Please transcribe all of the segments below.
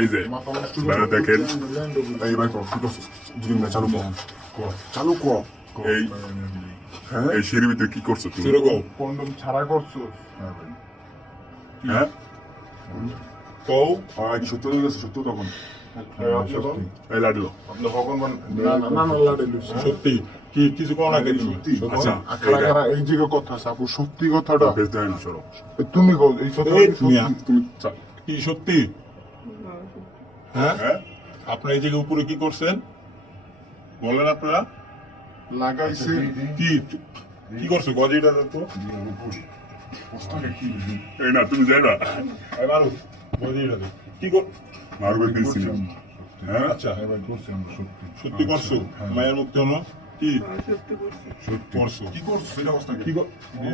এই যে বেড়া দেখেন, এই ভাই কর কি করছিস? দুদিন না চালু কর চালু কর। এই হ্যাঁ এই সিঁড়ির ভিতরে কি করছো তুমি? কন্ডম ছাড়া করছো? হ্যাঁ কও কি সত্য হয়ে গেছে? সত্য তখন এই লাডলো আপনি ভগবান না না না লাডেলু সত্যি কি কিছু কোন আগে সত্যি আচ্ছা এই যে কথা আপু সত্যি কথাটা বেশ দেয় না সরো তুমি কও এই কথা তুমি কি সত্যি? হ্যাঁ হ্যাঁ আপনারা এই জায়গায় উপরে কি করছেন বলেন আপনারা? লাগাইছে কি কি করছো গজিটা তো এই না তুমি যাই না মারু গজিটা কি কর মারবে দিচ্ছি না। হ্যাঁ আচ্ছা করছি আমরা সত্যি সত্যি করছো মায়ের মুখ কেন কি সত্যি করছো কি করছো সেটা অবস্থা কি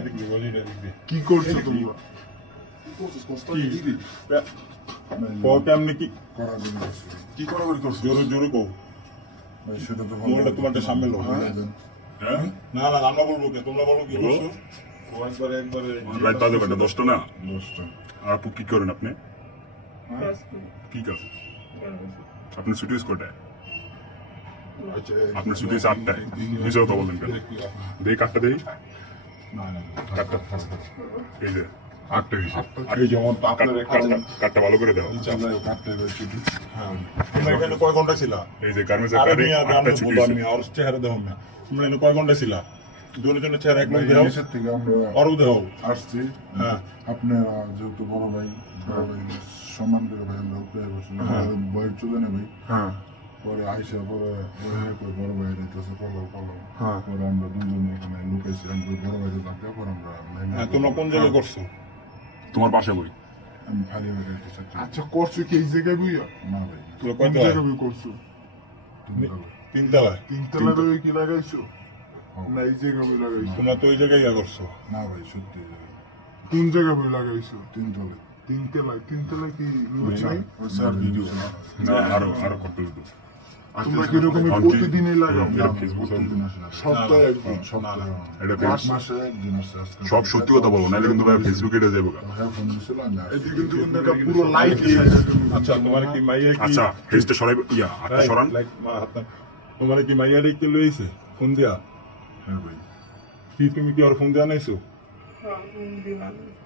দেখবি গজিটা দেখবি কি করছো তোমরা? কেমনি কি কি করা করে করছো? জোরে জোরে কও সেটা তো মোবাইলটা তোমারটা সামনে লো হ্যাঁ না না আমরা বলবো কে তোমরা বলো কি করছো একবারে রাত বাজে কটা 10টা না? 10টা আর আপু কি করেন আপনি? কি কাজ? আপনি ছুটি কোটায়? আপনার ছুটি 8টায়, মিশে কথা বলেন কেন? দেই কাটটা দেই কাটটা এই যে 8টা হয়েছে এই যেমন আপনার কাটটা ভালো করে দাও। তোমরা এখানে কয় ঘন্টা ছিলা? এই যে গার্মেন্টস আরে কাটে মিয়া 8টা ছুটি হয়েছে। আর চেহারা দেখো না তোমরা এখানে কয় ঘন্টা ছিলা? দুজনের চেহারা এক মিনিট দাও থেকে আমরা আরো দাও আসছি হ্যাঁ আপনারা যেহেতু বড় ভাই সম্মান করে ভাই আমরা উপরে বসলাম বই চলে না ভাই হ্যাঁ পরে আইসা পরে বড় ভাই নিতেছে পলাও হ্যাঁ পরে আমরা দুজনে এখানে লুকাইছি আমি বড় ভাই থাকতে পরে আমরা হ্যাঁ তোমরা কোন জায়গায় করছো? তোমার বাসা কই? আমি খালি আচ্ছা করছো কি এই জায়গায় বুইয়া না ভাই তোমরা কোন কয় জায়গায় তলায়? বুই করছো? তিনতলায়। তিনতলা রয়ে কি লাগাইছো না এই জায়গায় বুই লাগাইছো? তোমরা তো ওই জায়গায় করছো না ভাই সত্যি কোন জায়গায় বই লাগাইছো? তিনতলে তিনতলায় কি লোক নাই? স্যার ভিডিও না আরো করতে হতো। তোমরা কিরকম প্রতিদিনই লাগাও? এটা ফেসবুক সপ্তাহে একদিন। এটা মাসে একদিন আসছে আজকে সব সত্যি কথা বলবো নাহলে কিন্তু ভাই ফেসবুকে এটা যাবো। হ্যাঁ ফোন দিছিল আমি এটি কিন্তু একটা পুরো লাইফ আচ্ছা তোমার কি মাইয়া কি আচ্ছা ফেসটা সরাই হাতটা সরান। তোমার কি মাইয়া দেখতে লইছে ফোন দিয়া? হ্যাঁ ভাই কি তুমি কি আর ফোন দিয়া নাইছো?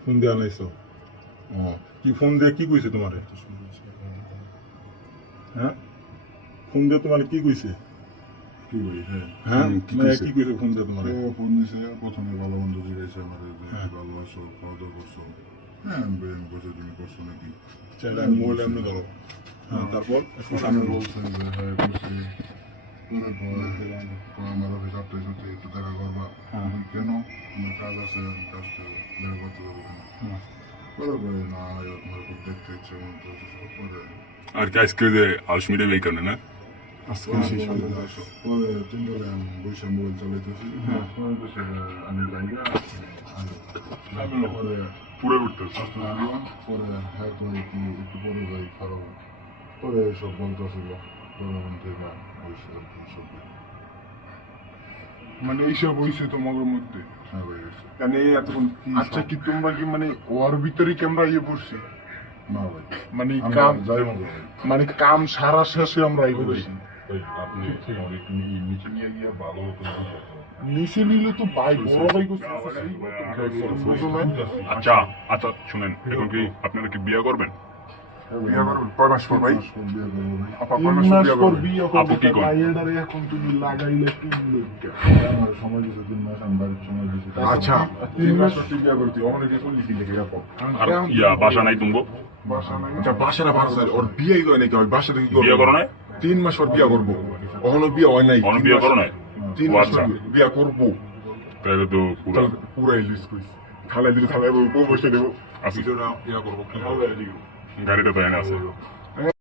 ফোন দিয়া নাইছো ও কি ফোন দিয়া কি কইছে তোমারে? হ্যাঁ ফোন দিয়া তোমারে কি কইছে? কি ভাই হ্যাঁ হ্যাঁ কি মাইয়া কইছে? কি কইছে ফোন দিয়া তোমারে? ফোন দিছে প্রথমে ভালো মন্দ জিজ্ঞাসা আমাদের ভালোবাসো খাওয়া দাওয়া করছো হ্যাঁ আমি করছো তুমি করছো নাকি চাইলে আমি মোবাইল এমনি ধরো হ্যাঁ তারপর আমি বলছেন যে হ্যাঁ করছি আমার অফিস 8টায় ছুটি একটু দেখা করবা কেন আমার কাজ আছে কাজটা দেখা করতে যাবো কেন বলো ভাই না তোমার খুব দেখতে ইচ্ছে মতো পরে আর কি আজকে যে আলসমিটা এই কারণে না পরে তিনতলে আমি বৈশা মোবাইল চালাইতেছি আমি লাইগা পরে পুরো উঠতেছে। পরে হ্যাঁ তো একটু পরে যাই খারাপ পরে সব বলতেছিল তখন থেকে বৈশা সব মানে এইসব হইছে তোমাদের মধ্যে? হ্যাঁ ভাই গেছে মানে এতক্ষণ আচ্ছা কি তোমরা কি মানে ওর ভিতরে কি আমরা ইয়ে পড়ছি? না ভাই মানে আমরা কাম যাই মতো ভাই মানে কাম সারা শেষে আমরা ইয়ে করছি। আপনি একটু নিচে নিয়ে গিয়ে ভালো হতো নিচে নিলে তো ভাই বড় ভাই করছে আচ্ছা আচ্ছা শুনেন এখন কি আপনারা কি বিয়ে করবেন? বিয়ে করবেন কয় মাস পর ভাই? বিয়ে করবো ভাই আপা কয় মাস পর বিয়ে আপু কি করবে? করে? মাইয়াটারে এখন তুমি লাগাইলে তুমি লোকটা। আমার সময় দিয়েছে 3 মাস আমি বাড়ির সময় দিয়েছি আচ্ছা 3 মাস পর বিয়ে করতে ওখানে গিয়ে চল্লিশ দিন দেখে রাখো আর বাসা নাই তুমি? বাসা নাই আচ্ছা বাসাটা ভালো স্যার ওর বিয়ে হয় নাকি ওই বাসাটা কি বিয়ে করো নাই? 3 মাস পর বিয়ে করবো কখনো বিয়ে হয় নাই অন বিয়ে করো নাই? 3 ও মাস আচ্ছা পর বিয়ে করবো তাহলে তো পুরো পুরাই লিস্ট কইছি থালায় দিলে থালায় বসে দেবো আচ্ছা ইয়া করবো গাড়িটা তো এনে আছে।